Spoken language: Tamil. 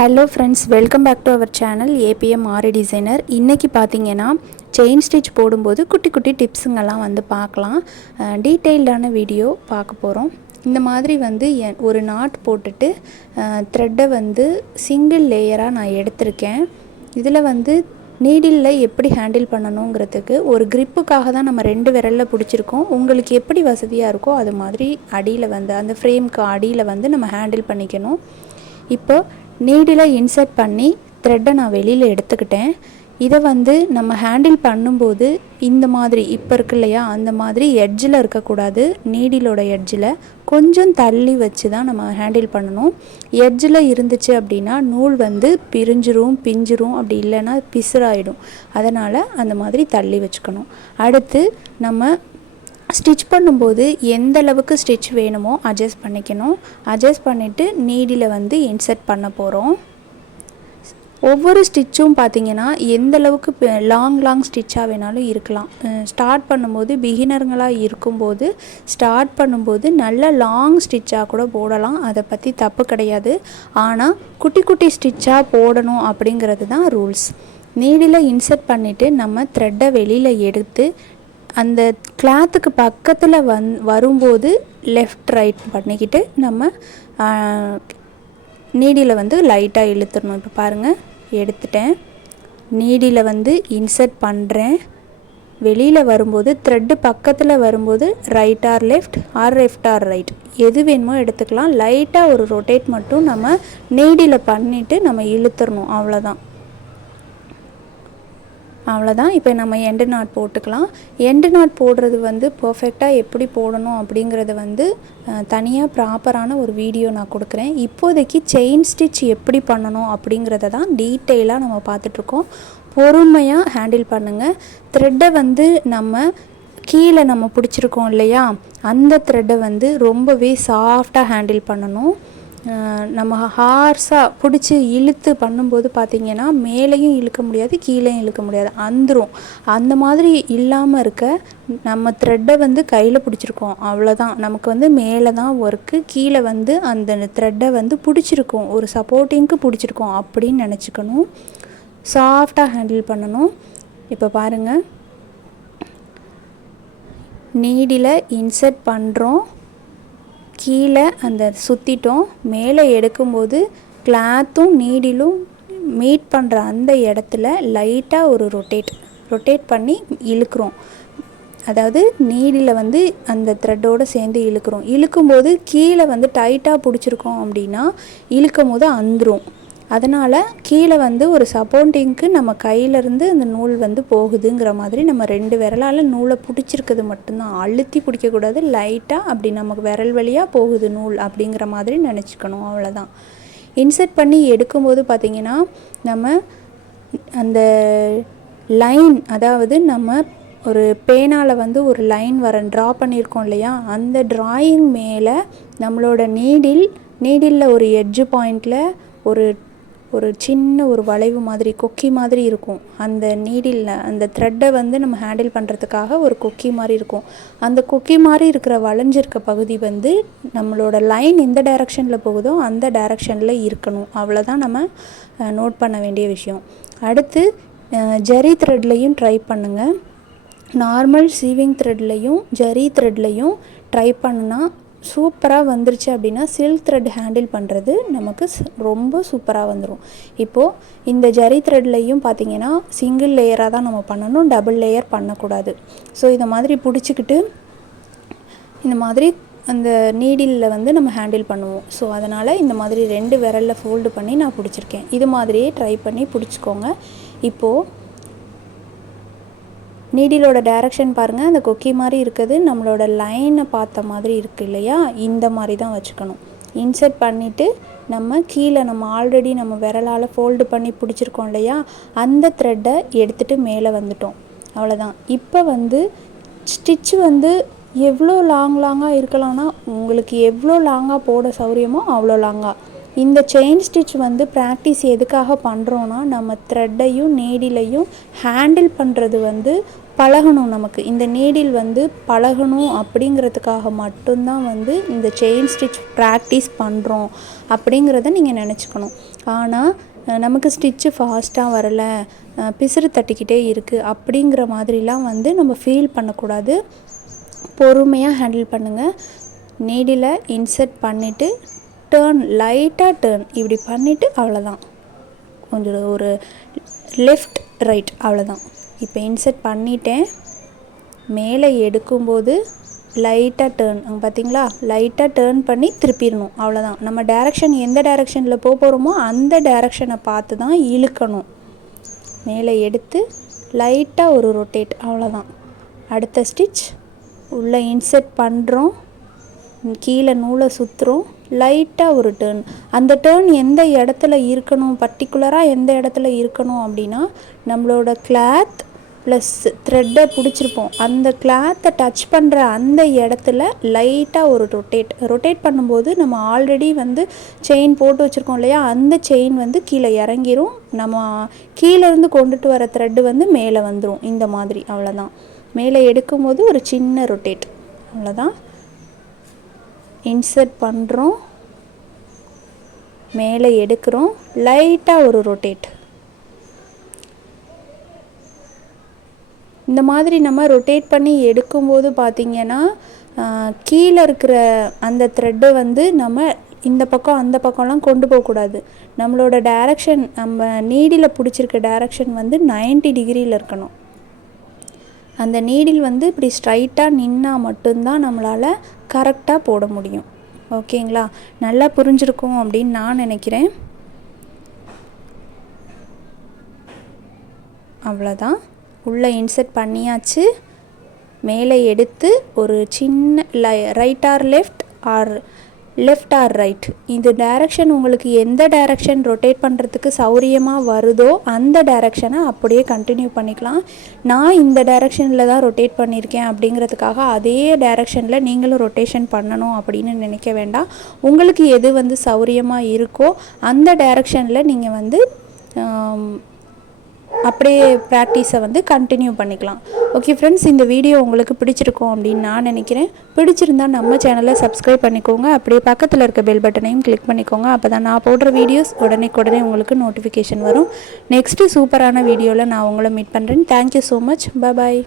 Hello friends, welcome back to our channel ABM Aari designer. இன்றைக்கி பார்த்தீங்கன்னா செயின் ஸ்டிச் போடும்போது குட்டி குட்டி டிப்ஸுங்கெல்லாம் பார்க்கலாம். டீட்டெயில்டான வீடியோ பார்க்க போகிறோம். இந்த மாதிரி ஒரு நாட் போட்டுட்டு த்ரெட்டை சிங்கிள் லேயராக நான் எடுத்திருக்கேன். இதில் நீடிலில் எப்படி ஹேண்டில் பண்ணணுங்கிறதுக்கு ஒரு க்ரிப்புக்காக தான் நம்ம 2 விரலில் பிடிச்சிருக்கோம். உங்களுக்கு எப்படி வசதியாக இருக்கோ அது மாதிரி அடியில் அந்த ஃப்ரேம்க்கு அடியில் நம்ம ஹேண்டில் பண்ணிக்கணும். இப்போ நீடில் இன்சர்ட் பண்ணி த்ரெட்டை நான் வெளியில் எடுத்துக்கிட்டேன். இதை நம்ம ஹேண்டில் பண்ணும்போது இந்த மாதிரி இப்போ இருக்கு இல்லையா, அந்த மாதிரி எட்ஜில் இருக்கக்கூடாது. நீடிலோட எட்ஜில் கொஞ்சம் தள்ளி வச்சு தான் நம்ம ஹேண்டில் பண்ணணும். எட்ஜில் இருந்துச்சு அப்படின்னா நூல் பிஞ்சிரும், அப்படி இல்லைன்னா பிசுறாயிடும். அதனால் அந்த மாதிரி தள்ளி வச்சுக்கணும். அடுத்து நம்ம ஸ்டிச் பண்ணும்போது எந்த அளவுக்கு ஸ்டிச் வேணுமோ அட்ஜஸ்ட் பண்ணிக்கணும். அட்ஜஸ்ட் பண்ணிவிட்டு நீடில் இன்சர்ட் பண்ண போகிறோம். ஒவ்வொரு ஸ்டிச்சும் பார்த்திங்கன்னா எந்த அளவுக்கு லாங் ஸ்டிச்சாக வேணாலும் இருக்கலாம். ஸ்டார்ட் பண்ணும்போது பிகினருங்களாக இருக்கும்போது ஸ்டார்ட் பண்ணும்போது நல்ல லாங் ஸ்டிச்சாக கூட போடலாம். அதை பற்றி தப்பு கிடையாது. ஆனால் குட்டி குட்டி ஸ்டிச்சாக போடணும் அப்படிங்கிறது தான் ரூல்ஸ். நீடில் இன்சர்ட் பண்ணிவிட்டு நம்ம த்ரெட்டை வெளியில் எடுத்து அந்த கிளாத்துக்கு பக்கத்தில் வரும்போது லெஃப்ட் ரைட் பண்ணிக்கிட்டு நம்ம நீடியில் லைட்டாக இழுத்துடணும். இப்போ பாருங்கள், எடுத்துட்டேன். நீடியில் இன்சர்ட் பண்ணுறேன். வெளியில் வரும்போது த்ரெட்டு பக்கத்தில் வரும்போது right or left or right எது வேணுமோ எடுத்துக்கலாம். லைட்டாக ஒரு ரொட்டேட் மட்டும் நம்ம நீடியில் பண்ணிவிட்டு நம்ம இழுத்துடணும். அவ்வளோதான். இப்போ நம்ம எண்டு நாட் போட்டுக்கலாம். எண்டு நாட் போடுறது பர்ஃபெக்டாக எப்படி போடணும் அப்படிங்கிறத தனியாக ப்ராப்பரான ஒரு வீடியோ நான் கொடுக்குறேன். இப்போதைக்கு செயின் ஸ்டிச் எப்படி பண்ணணும் அப்படிங்கிறத தான் டீட்டெயிலாக நம்ம பார்த்துட்ருக்கோம். பொறுமையாக ஹேண்டில் பண்ணுங்கள். த்ரெட்டை கீழே நம்ம பிடிச்சிருக்கோம் இல்லையா, அந்த த்ரெட்டை ரொம்பவே சாஃப்டாக ஹேண்டில் பண்ணணும். நம்ம ஹார்ஸாக பிடிச்சி இழுத்து பண்ணும்போது பார்த்திங்கன்னா மேலேயும் இழுக்க முடியாது, கீழேயும் இழுக்க முடியாது, அந்துரும். அந்த மாதிரி இல்லாமல் இருக்க நம்ம த்ரெட்டை கையில் பிடிச்சிருக்கோம். அவ்வளோதான். நமக்கு மேலே தான் ஒர்க்கு, கீழே அந்த த்ரெட்டை பிடிச்சிருக்கோம், ஒரு சப்போர்ட்டிங்க்கு பிடிச்சிருக்கோம் அப்படின்னு நினச்சிக்கணும். சாஃப்டாக ஹேண்டில் பண்ணணும். இப்போ பாருங்கள், நீடில் இன்சர்ட் பண்ணுறோம், கீழே அந்த சுற்றிட்டோம். மேலே எடுக்கும்போது கிளாத்தும் நீடிலும் மீட் பண்ணுற அந்த இடத்துல லைட்டாக ஒரு ரொட்டேட் பண்ணி இழுக்கிறோம். அதாவது நீடில் அந்த த்ரெட்டோடு சேர்ந்து இழுக்கும்போது கீழே டைட்டாக பிடிச்சிருக்கோம் அப்படின்னா இழுக்கும் போது அந்துரும். அதனால் கீழே ஒரு சப்போர்ட்டிங்க்கு நம்ம கையிலேருந்து அந்த நூல் போகுதுங்கிற மாதிரி நம்ம 2 விரலால் நூலை பிடிச்சிருக்கிறது மட்டும்தான், அழுத்தி பிடிக்கக்கூடாது. லைட்டாக அப்படி நமக்கு விரல் வழியாக போகுது நூல் அப்படிங்கிற மாதிரி நினச்சிக்கணும். அவ்வளோதான். இன்சர்ட் பண்ணி எடுக்கும்போது பார்த்திங்கன்னா நம்ம அந்த லைன், அதாவது நம்ம ஒரு பேனால் ஒரு லைன் ட்ரா பண்ணியிருக்கோம் இல்லையா, அந்த ட்ராயிங் மேலே நம்மளோட நீடிலில் ஒரு எட்ஜு பாயிண்டில் ஒரு சின்ன ஒரு வளைவு மாதிரி கொக்கி மாதிரி இருக்கும். அந்த நீடிலில் அந்த த்ரெட்டை நம்ம ஹேண்டில் பண்ணுறதுக்காக ஒரு கொக்கி மாதிரி இருக்கும். அந்த கொக்கி மாதிரி இருக்கிற வளைஞ்சிருக்க பகுதி நம்மளோட லைன் எந்த டைரெக்ஷனில் போகுதோ அந்த டைரெக்ஷனில் இருக்கணும். அவ்வளோதான் நம்ம நோட் பண்ண வேண்டிய விஷயம். அடுத்து ஜரி த்ரெட்லையும் ட்ரை பண்ணுங்கள். நார்மல் சீவிங் த்ரெட்லையும் ஜரி த்ரெட்லையும் ட்ரை பண்ணுனா சூப்பராக வந்துருச்சு அப்படின்னா சில்க் த்ரெட் ஹேண்டில் பண்ணுறது நமக்கு ரொம்ப சூப்பராக வந்துடும். இப்போது இந்த ஜரி த்ரெட்லையும் பார்த்திங்கன்னா சிங்கிள் லேயராக தான் நம்ம பண்ணணும், டபுள் லேயர் பண்ணக்கூடாது. ஸோ இதை மாதிரி பிடிச்சிக்கிட்டு இந்த மாதிரி அந்த நீடிலில் நம்ம ஹேண்டில் பண்ணுவோம். ஸோ அதனால் இந்த மாதிரி 2 விரலில் ஃபோல்டு பண்ணி நான் பிடிச்சிருக்கேன். இது மாதிரியே ட்ரை பண்ணி பிடிச்சிக்கோங்க. இப்போது நீடிலோட டைரக்ஷன் பாருங்கள், அந்த கொக்கி மாதிரி இருக்குது, நம்மளோட லைனை பார்த்த மாதிரி இருக்குது இல்லையா, இந்த மாதிரி தான் வச்சுக்கணும். இன்சர்ட் பண்ணிவிட்டு நம்ம கீழே ஆல்ரெடி நம்ம விரலால் ஃபோல்டு பண்ணி பிடிச்சிருக்கோம் இல்லையா, அந்த த்ரெட்டை எடுத்துகிட்டு மேலே வந்துட்டோம். அவ்வளோதான். இப்போ ஸ்டிச் எவ்வளோ லாங்காக இருக்கலாம்னா உங்களுக்கு எவ்வளோ லாங்காக போட சௌரியமோ அவ்வளோ லாங்காக. இந்த செயின் ஸ்டிச் ப்ராக்டிஸ் எதுக்காக பண்ணுறோன்னா நம்ம த்ரெட்டையும் நீடிலையும் ஹேண்டில் பண்ணுறது பழகணும். நமக்கு இந்த நீடில் வந்து பழகணும் அப்படிங்கிறதுக்காக மட்டும்தான் வந்து இந்த செயின் ஸ்டிச் ப்ராக்டிஸ் பண்ணுறோம் அப்படிங்கிறத நீங்கள் நினச்சிக்கணும். ஆனால் நமக்கு ஸ்டிச்சு ஃபாஸ்ட்டாக வரலை, பிசுறு தட்டிக்கிட்டே இருக்குது அப்படிங்கிற மாதிரிலாம் வந்து நம்ம ஃபீல் பண்ணக்கூடாது. பொறுமையாக ஹேண்டில் பண்ணுங்கள். நீடில் இன்சர்ட் பண்ணிவிட்டு லைட்டாக டேர்ன் இப்படி பண்ணிவிட்டு அவ்வளோதான். கொஞ்சம் ஒரு லெஃப்ட் ரைட் அவ்வளோதான். இப்போ இன்சர்ட் பண்ணிட்டேன். மேலே எடுக்கும்போது லைட்டாக டேர்ன், அங்கே பார்த்தீங்களா, லைட்டாக டேர்ன் பண்ணி திருப்பிடணும். அவ்வளோதான். நம்ம டைரெக்ஷன் எந்த டைரெக்ஷனில் போகிறோமோ அந்த டைரெக்ஷனை பார்த்து தான் இழுக்கணும். மேலே எடுத்து லைட்டாக ஒரு ரொட்டேட், அவ்வளோதான். அடுத்த ஸ்டிச் உள்ளே இன்சர்ட் பண்ணுறோம், கீழே நூலை சுற்றுறோம், லைட்டாக ஒரு டேர்ன். அந்த டேர்ன் எந்த இடத்துல இருக்கணும், பர்டிகுலராக எந்த இடத்துல இருக்கணும் அப்படின்னா, நம்மளோட கிளாத் ப்ளஸ் த்ரெட்டை பிடிச்சிருப்போம், அந்த கிளாத்தை டச் பண்ணுற அந்த இடத்துல லைட்டாக ஒரு ரொட்டேட் பண்ணும்போது நம்ம ஆல்ரெடி வந்து செயின் போட்டு வச்சுருக்கோம் இல்லையா, அந்த செயின் வந்து கீழே இறங்கிரும். நம்ம கீழேருந்து கொண்டுட்டு வர த்ரெட்டு வந்து மேலே வந்துடும். இந்த மாதிரி அவ்வளோதான். மேலே எடுக்கும்போது ஒரு சின்ன ரொட்டேட், அவ்வளோதான். இன்சர்ட் பண்ணுறோம், மேலே எடுக்கிறோம், லைட்டாக ஒரு ரொட்டேட். இந்த மாதிரி நம்ம ரொட்டேட் பண்ணி எடுக்கும்போது பார்த்திங்கன்னா கீழே இருக்கிற அந்த த்ரெட்டை வந்து நம்ம இந்த பக்கம் அந்த பக்கம்லாம் கொண்டு போகக்கூடாது. நம்மளோட டைரக்ஷன், நம்ம நீடில் பிடிச்சிருக்க டைரக்ஷன் வந்து 90 டிகிரியில் இருக்கணும். அந்த நீடில் வந்து இப்படி ஸ்ட்ரைட்டாக நின்னால் மட்டும்தான் நம்மளால் கரெக்டாக போட முடியும். ஓகேங்களா? நல்லா புரிஞ்சிருக்கும் அப்படின்னு நான் நினைக்கிறேன். அவ்வளோதான். உள்ளே இன்சர்ட் பண்ணியாச்சு. மேலே எடுத்து ஒரு சின்ன right or left or right, இந்த டைரக்ஷன் உங்களுக்கு எந்த டைரக்ஷன் ரொட்டேட் பண்ணுறதுக்கு சௌரியமாக வருதோ அந்த டைரக்ஷனை அப்படியே கண்டினியூ பண்ணிக்கலாம். நான் இந்த டைரக்ஷனில் தான் ரொட்டேட் பண்ணியிருக்கேன் அப்படிங்கிறதுக்காக அதே டைரக்ஷனில் நீங்களும் ரொட்டேஷன் பண்ணணும் அப்படின்னு நினைக்க வேண்டாம். உங்களுக்கு எது வந்து சௌரியமாக இருக்கோ அந்த டைரக்ஷனில் நீங்கள் வந்து அப்படியே ப்ராக்டிஸை வந்து கண்டினியூ பண்ணிக்கலாம். ஓகே ஃப்ரெண்ட்ஸ், இந்த வீடியோ உங்களுக்கு பிடிச்சிருக்கும் அப்படின்னு நான் நினைக்கிறேன். பிடிச்சிருந்தால் நம்ம சேனலை சப்ஸ்கிரைப் பண்ணிக்கோங்க. அப்படியே பக்கத்தில் இருக்க பெல் பட்டனையும் கிளிக் பண்ணிக்கோங்க. அப்போ தான் நான் போடுற வீடியோஸ் உடனே உங்களுக்கு நோட்டிஃபிகேஷன் வரும். நெக்ஸ்ட்டு சூப்பரான வீடியோவில் நான் உங்களை மீட் பண்ணுறேன். Thank you so much. பாய்.